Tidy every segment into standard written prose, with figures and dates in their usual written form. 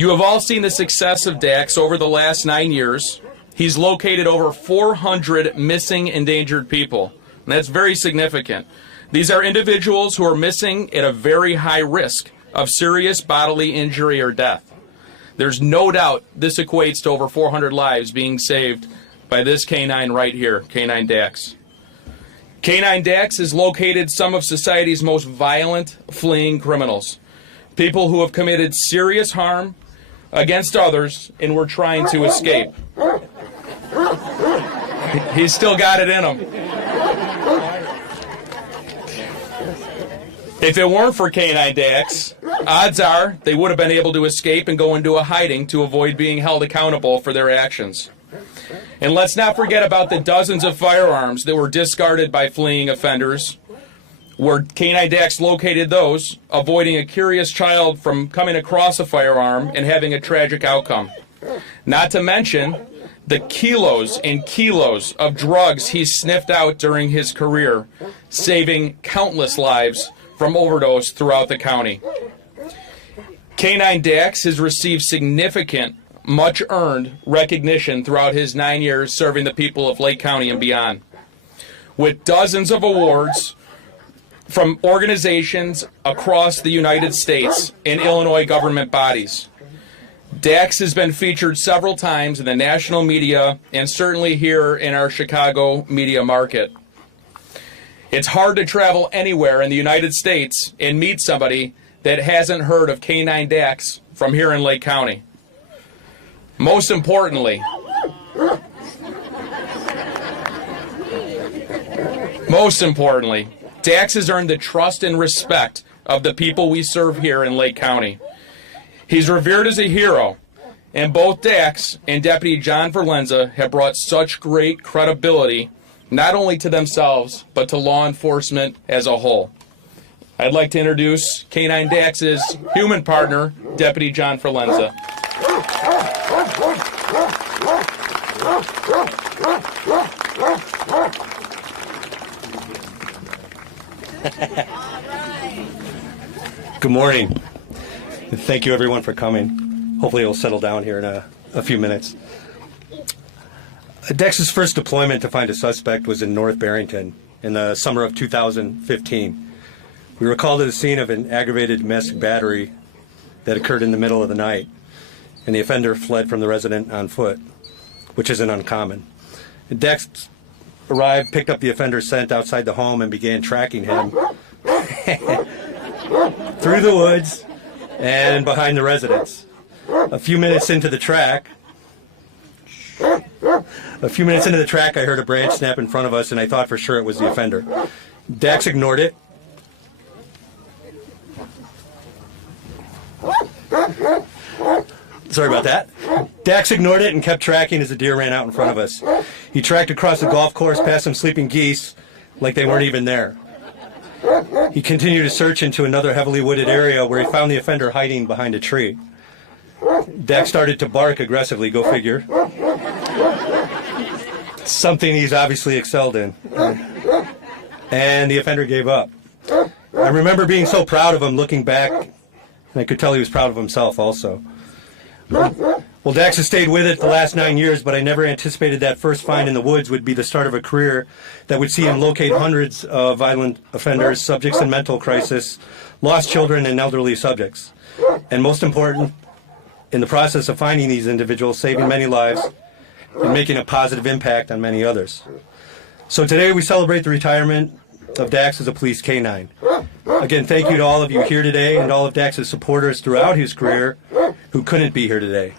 You have all seen the success of Dax over the last 9 years. He's located over 400 missing endangered people, and that's very significant. These are individuals who are missing at a very high risk of serious bodily injury or death. There's no doubt this equates to over 400 lives being saved by this K9 right here, K9 Dax. K9 Dax has located some of society's most violent fleeing criminals, people who have committed serious harm against others and were trying to escape. He's still got it in him. If it weren't for K9 Dax, odds are they would have been able to escape and go into a hiding to avoid being held accountable for their actions. And let's not forget about the dozens of firearms that were discarded by fleeing offenders, where K9 Dax located those, avoiding a curious child from coming across a firearm and having a tragic outcome. Not to mention the kilos and kilos of drugs he sniffed out during his career, saving countless lives from overdose throughout the county. K9 Dax has received significant, much-earned recognition throughout his 9 years serving the people of Lake County and beyond, with dozens of awards from organizations across the United States and Illinois government bodies. Dax has been featured several times in the national media and certainly here in our Chicago media market. It's hard to travel anywhere in the United States and meet somebody that hasn't heard of K9 Dax from here in Lake County. Most importantly, Dax has earned the trust and respect of the people we serve here in Lake County. He's revered as a hero, and both Dax and Deputy John Verlenza have brought such great credibility not only to themselves, but to law enforcement as a whole. I'd like to introduce K9 Dax's human partner, Deputy John Verlenza. Good morning. Thank you everyone for coming. Hopefully it'll settle down here in a few minutes. Dax's first deployment to find a suspect was in North Barrington in the summer of 2015. We were called to the scene of an aggravated domestic battery that occurred in the middle of the night, and the offender fled from the resident on foot, which isn't uncommon. Dax arrived, picked up the offender's scent outside the home, and began tracking him through the woods and behind the residence. A few minutes into the track, I heard a branch snap in front of us, and I thought for sure it was the offender. Dax ignored it. Sorry about that. Dax ignored it and kept tracking as the deer ran out in front of us. He tracked across the golf course past some sleeping geese like they weren't even there. He continued to search into another heavily wooded area where he found the offender hiding behind a tree. Dax started to bark aggressively, go figure. Something he's obviously excelled in. And the offender gave up. I remember being so proud of him looking back, and I could tell he was proud of himself also. Well, Dax has stayed with it the last 9 years, but I never anticipated that first find in the woods would be the start of a career that would see him locate hundreds of violent offenders, subjects in mental crisis, lost children, and elderly subjects. And most important, in the process of finding these individuals, saving many lives and making a positive impact on many others. So today we celebrate the retirement of Dax as a police K9. Again, thank you to all of you here today and all of Dax's supporters throughout his career who couldn't be here today.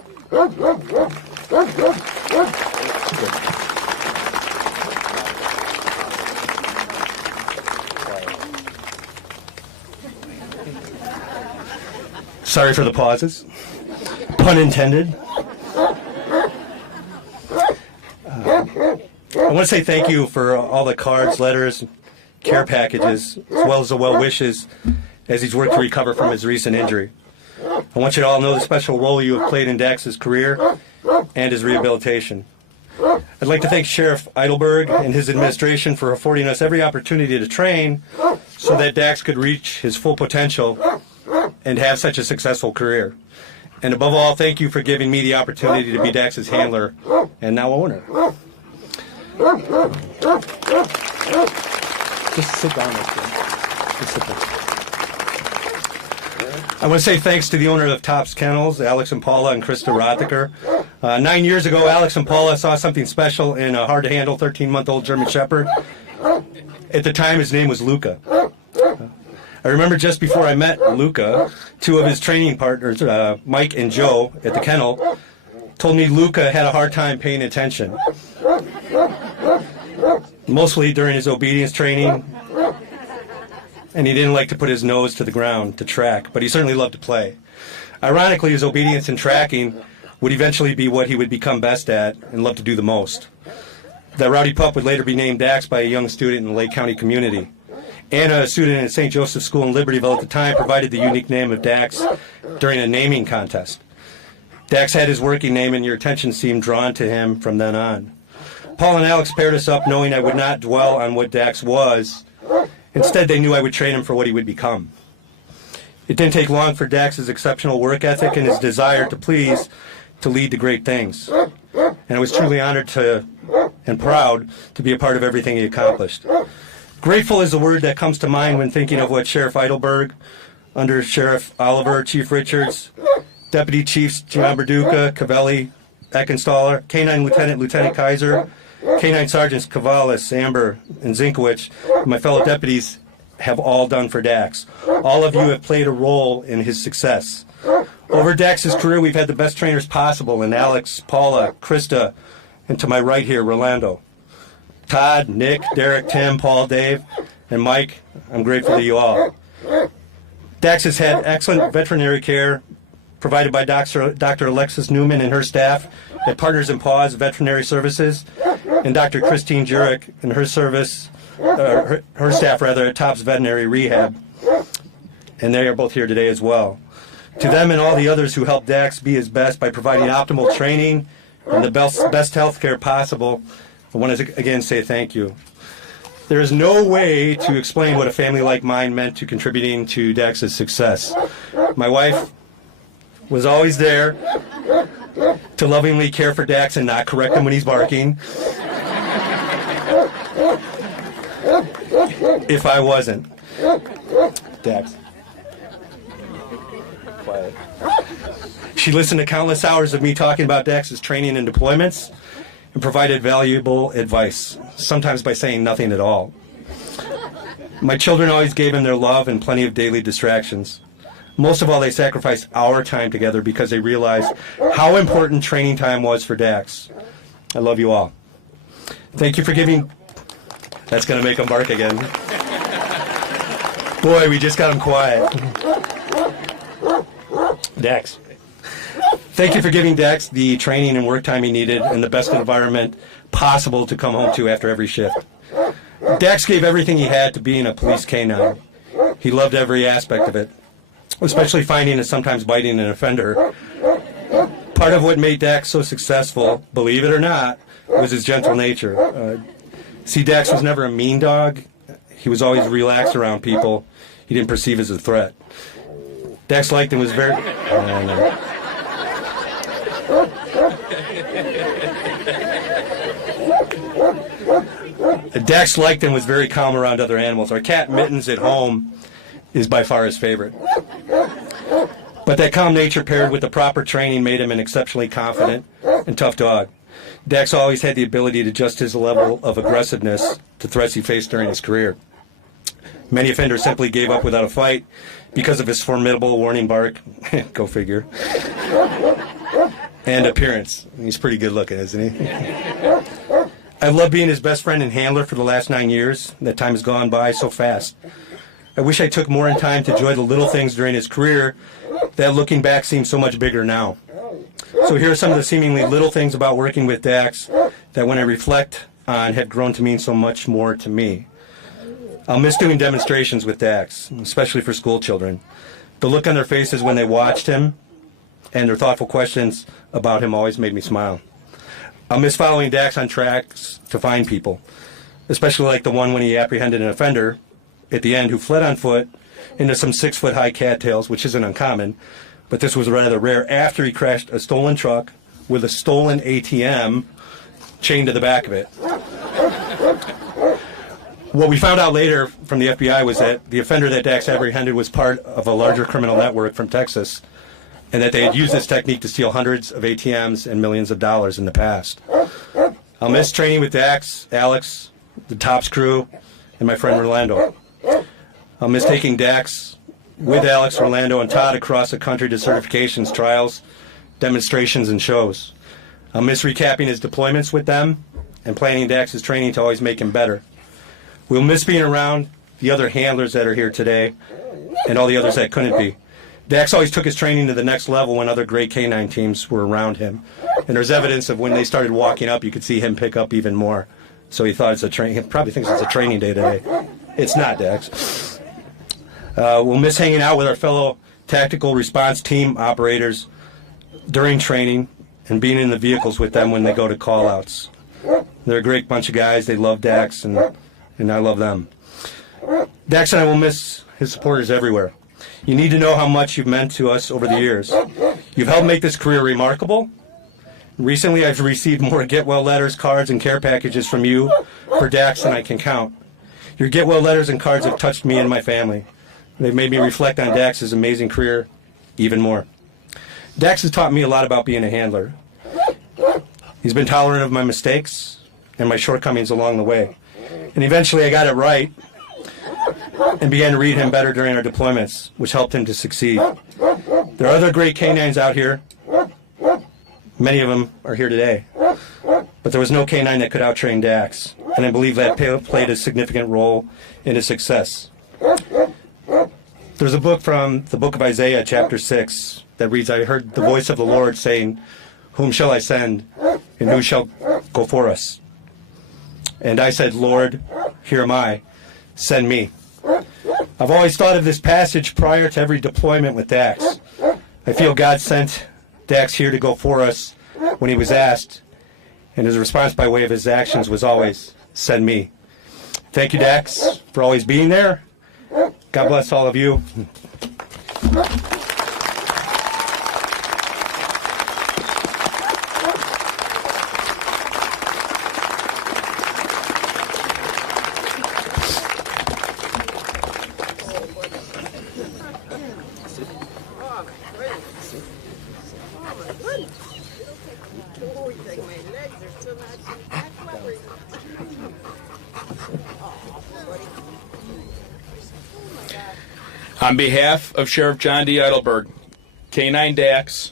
Sorry for the pauses. Pun intended. I want to say thank you for all the cards, letters, care packages, as well as the well wishes as he's worked to recover from his recent injury. I want you to all know the special role you have played in Dax's career and his rehabilitation. I'd like to thank Sheriff Eidelberg and his administration for affording us every opportunity to train so that Dax could reach his full potential and have such a successful career. And above all, thank you for giving me the opportunity to be Dax's handler and now owner. Just sit down. Just sit down. I want to say thanks to the owner of Tops Kennels, Alex and Paula and Krista Rothiker. 9 years ago, Alex and Paula saw something special in a hard-to-handle 13-month-old German Shepherd. At the time, his name was Luca. I remember just before I met Luca, two of his training partners, Mike and Joe, at the kennel, told me Luca had a hard time paying attention. Mostly during his obedience training, and he didn't like to put his nose to the ground to track, but he certainly loved to play. Ironically, his obedience and tracking would eventually be what he would become best at and love to do the most. That rowdy pup would later be named Dax by a young student in the Lake County community. Anna, a student at St. Joseph's School in Libertyville at the time, provided the unique name of Dax during a naming contest. Dax had his working name, and your attention seemed drawn to him from then on. Paul and Alex paired us up knowing I would not dwell on what Dax was. Instead, they knew I would train him for what he would become. It didn't take long for Dax's exceptional work ethic and his desire to please to lead to great things. And I was truly honored and proud to be a part of everything he accomplished. Grateful is the word that comes to mind when thinking of what Sheriff Eidelberg, Under Sheriff Oliver, Chief Richards, Deputy Chiefs John Berduca, Cavelli, Eckenstaller, K9 Lieutenant Kaiser, K9 Sergeants Cavalis, Amber, and Zinkowicz, and my fellow deputies have all done for Dax. All of you have played a role in his success. Over Dax's career, we've had the best trainers possible in Alex, Paula, Krista, and to my right here, Rolando. Todd, Nick, Derek, Tim, Paul, Dave, and Mike, I'm grateful to you all. Dax has had excellent veterinary care provided by Dr. Alexis Newman and her staff at Partners in Paws Veterinary Services, and Dr. Christine Jurek and her staff at Tops Veterinary Rehab, and they are both here today as well. To them and all the others who helped Dax be his best by providing optimal training and the best health care possible, I want to again say thank you. There is no way to explain what a family like mine meant to contributing to Dax's success. My wife was always there to lovingly care for Dax and not correct him when he's barking. If I wasn't. Dax. Quiet. She listened to countless hours of me talking about Dax's training and deployments and provided valuable advice, sometimes by saying nothing at all. My children always gave him their love and plenty of daily distractions. Most of all, they sacrificed our time together because they realized how important training time was for Dax. I love you all. Thank you for giving... That's going to make him bark again. Boy, we just got him quiet. Dax. Thank you for giving Dax the training and work time he needed and the best environment possible to come home to after every shift. Dax gave everything he had to being a police K9. He loved every aspect of it, especially finding and sometimes biting an offender. Part of what made Dax so successful, believe it or not, was his gentle nature. See, Dax was never a mean dog. He was always relaxed around people he didn't perceive as a threat. Dax liked and was very... Dax liked and was very calm around other animals. Our cat Mittens at home is by far his favorite. But that calm nature paired with the proper training made him an exceptionally confident and tough dog. Dax always had the ability to adjust his level of aggressiveness to threats he faced during his career. Many offenders simply gave up without a fight because of his formidable warning bark, go figure, and appearance. He's pretty good looking, isn't he? I've loved being his best friend and handler for the last 9 years. That time has gone by so fast. I wish I took more in time to enjoy the little things during his career that, looking back, seem so much bigger now. So here are some of the seemingly little things about working with Dax that, when I reflect on, have grown to mean so much more to me. I'll miss doing demonstrations with Dax, especially for school children. The look on their faces when they watched him and their thoughtful questions about him always made me smile. I'll miss following Dax on tracks to find people, especially like the one when he apprehended an offender at the end who fled on foot into some 6-foot-high cattails, which isn't uncommon, but this was rather rare, after he crashed a stolen truck with a stolen ATM chained to the back of it. What we found out later from the FBI was that the offender that Dax apprehended was part of a larger criminal network from Texas, and that they had used this technique to steal hundreds of ATMs and millions of dollars in the past. I'll miss training with Dax, Alex, the TOPS crew, and my friend Orlando. I'll miss taking Dax with Alex, Orlando, and Todd across the country to certifications, trials, demonstrations, and shows. I'll miss recapping his deployments with them and planning Dax's training to always make him better. We'll miss being around the other handlers that are here today and all the others that couldn't be. Dax always took his training to the next level when other great K9 teams were around him. And there's evidence of when they started walking up, you could see him pick up even more. So he thought it's a training. He probably thinks it's a training day today. It's not, Dax. We'll miss hanging out with our fellow tactical response team operators during training and being in the vehicles with them when they go to call-outs. They're a great bunch of guys. They love Dax, and I love them. Dax and I will miss his supporters everywhere. You need to know how much you've meant to us over the years. You've helped make this career remarkable. Recently, I've received more get well letters, cards, and care packages from you for Dax than I can count. Your get well letters and cards have touched me and my family. They've made me reflect on Dax's amazing career even more. Dax has taught me a lot about being a handler. He's been tolerant of my mistakes and my shortcomings along the way. And eventually I got it right and began to read him better during our deployments, which helped him to succeed. There are other great K9s out here. Many of them are here today. But there was no K9 that could out-train Dax, and I believe that played a significant role in his success. There's a book from the book of Isaiah, chapter 6, that reads, I heard the voice of the Lord saying, whom shall I send, and who shall go for us? And I said, Lord, here am I, send me. I've always thought of this passage prior to every deployment with Dax. I feel God sent Dax here to go for us when he was asked, and his response by way of his actions was always, send me. Thank you, Dax, for always being there. God bless all of you. On behalf of Sheriff John D. Eidelberg, K9 Dax,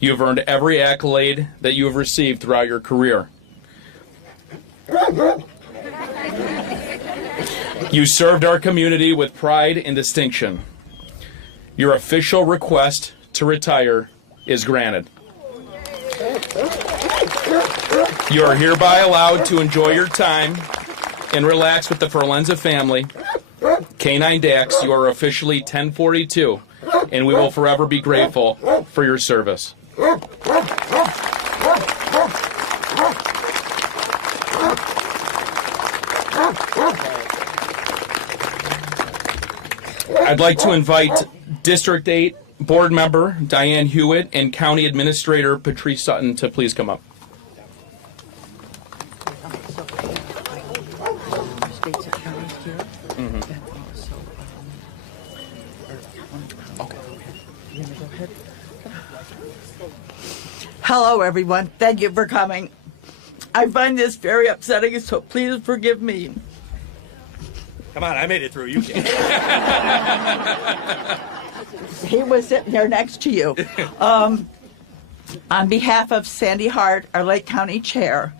you have earned every accolade that you have received throughout your career. You served our community with pride and distinction. Your official request to retire is granted. You are hereby allowed to enjoy your time and relax with the Ferlenza family. K9 Dax, you are officially 1042, and we will forever be grateful for your service. I'd like to invite District 8 Board Member Diane Hewitt and County Administrator Patrice Sutton to please come up. Hello, everyone. Thank you for coming. I find this very upsetting, so please forgive me. Come on, I made it through. You can. He was sitting there next to you. On behalf of Sandy Hart, our Lake County Chair,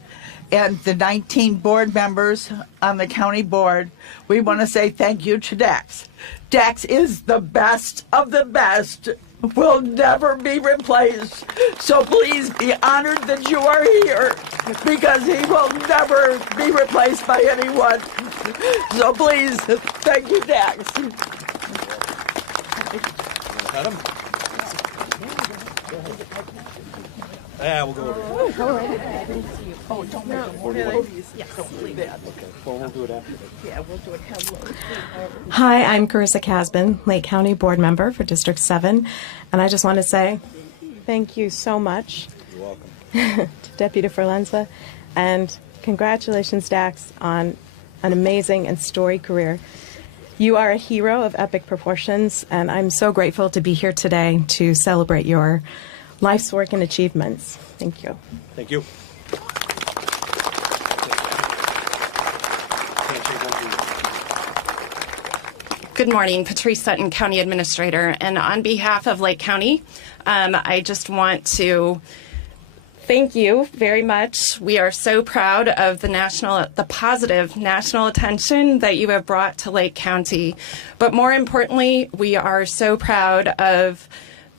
and the 19 board members on the county board, we want to say thank you to Dax. Dax is the best of the best, will never be replaced. So please be honored that you are here, because he will never be replaced by anyone. So please, thank you, Dax. Yeah, we'll go over here. Oh, don't make them more movies. Yes. Don't leave that. Okay. Well, we'll do it after. Yeah, we'll do it. Hello. Hi, I'm Carissa Kasban, Lake County Board Member for District 7, and I just want to say thank you so much to Deputy Forlenza, and congratulations, Dax, on an amazing and storied career. You are a hero of epic proportions, and I'm so grateful to be here today to celebrate your life's work and achievements. Thank you. Thank you. Good morning, Patrice Sutton, County Administrator, and on behalf of Lake County, I just want to thank you very much. We are so proud of the positive national attention that you have brought to Lake County, but more importantly, we are so proud of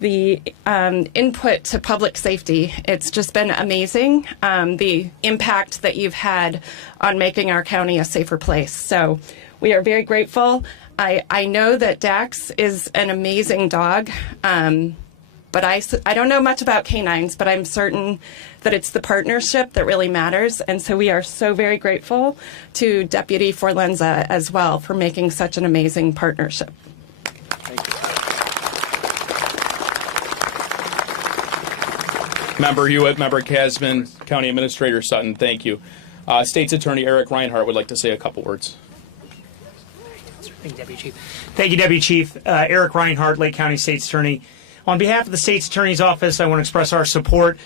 the input to public safety. It's just been amazing, the impact that you've had on making our county a safer place. So we are very grateful. I know that Dax is an amazing dog, but I don't know much about canines, but I'm certain that it's the partnership that really matters. And so we are so very grateful to Deputy Forlenza as well for making such an amazing partnership. Thank you. Member Hewitt, Member Kasban, County Administrator Sutton, thank you. State's Attorney Eric Reinhart would like to say a couple words. Thank you, Deputy Chief. Thank you, Deputy Chief. Eric Reinhart, Lake County State's Attorney. On behalf of the State's Attorney's Office, I want to express our support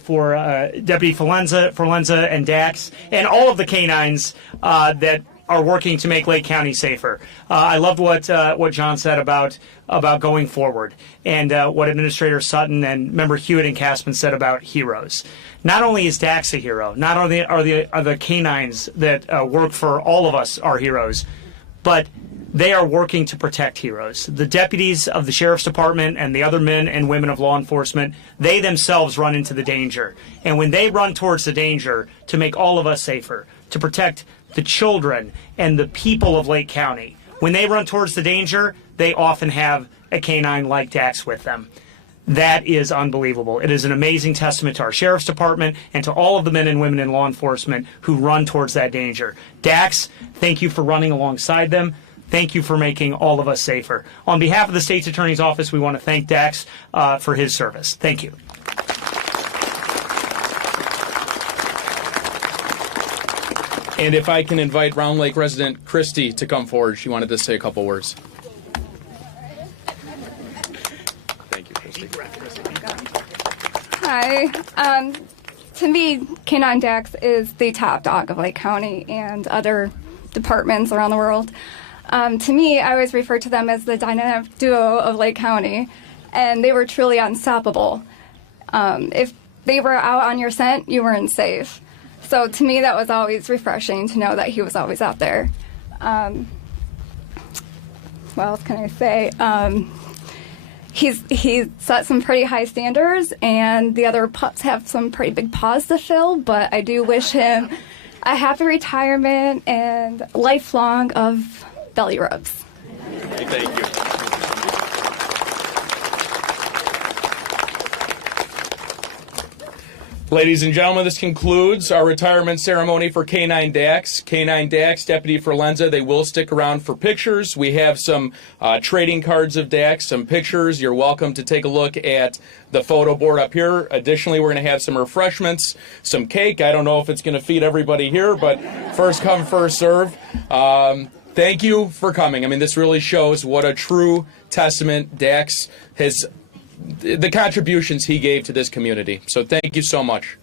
for Deputy Forlenza and Dax, and all of the canines that are working to make Lake County safer. I loved what John said about going forward, and what Administrator Sutton and Member Hewitt and Kasban said about heroes. Not only is Dax a hero, not only are the canines that work for all of us are heroes, but they are working to protect heroes. The deputies of the Sheriff's Department and the other men and women of law enforcement, they themselves run into the danger. And when they run towards the danger to make all of us safer, to protect the children and the people of Lake County, when they run towards the danger, they often have a canine like Dax with them. That is unbelievable. It is an amazing testament to our Sheriff's Department and to all of the men and women in law enforcement who run towards that danger. Dax, thank you for running alongside them. Thank you for making all of us safer. On behalf of the State's Attorney's Office, we want to thank Dax for his service. Thank you. And if I can invite Round Lake resident Christy to come forward, she wanted to say a couple words. Thank you, Christy. Hi. To me, K9 Dax is the top dog of Lake County and other departments around the world. To me, I always refer to them as the dynamic duo of Lake County, and they were truly unstoppable. If they were out on your scent, you weren't safe. So to me, that was always refreshing to know that he was always out there. What else can I say? He's set some pretty high standards, and the other pups have some pretty big paws to fill, but I do wish him a happy retirement and lifelong of belly rubs. Thank you. Ladies and gentlemen, this concludes our retirement ceremony for K9 Dax. K9 Dax, Deputy Forlenza, they will stick around for pictures. We have some trading cards of Dax, some pictures. You're welcome to take a look at the photo board up here. Additionally, we're going to have some refreshments, some cake. I don't know if it's going to feed everybody here, but first come, first serve. Thank you for coming. I mean, this really shows what a true testament Dax has, the contributions he gave to this community. So thank you so much.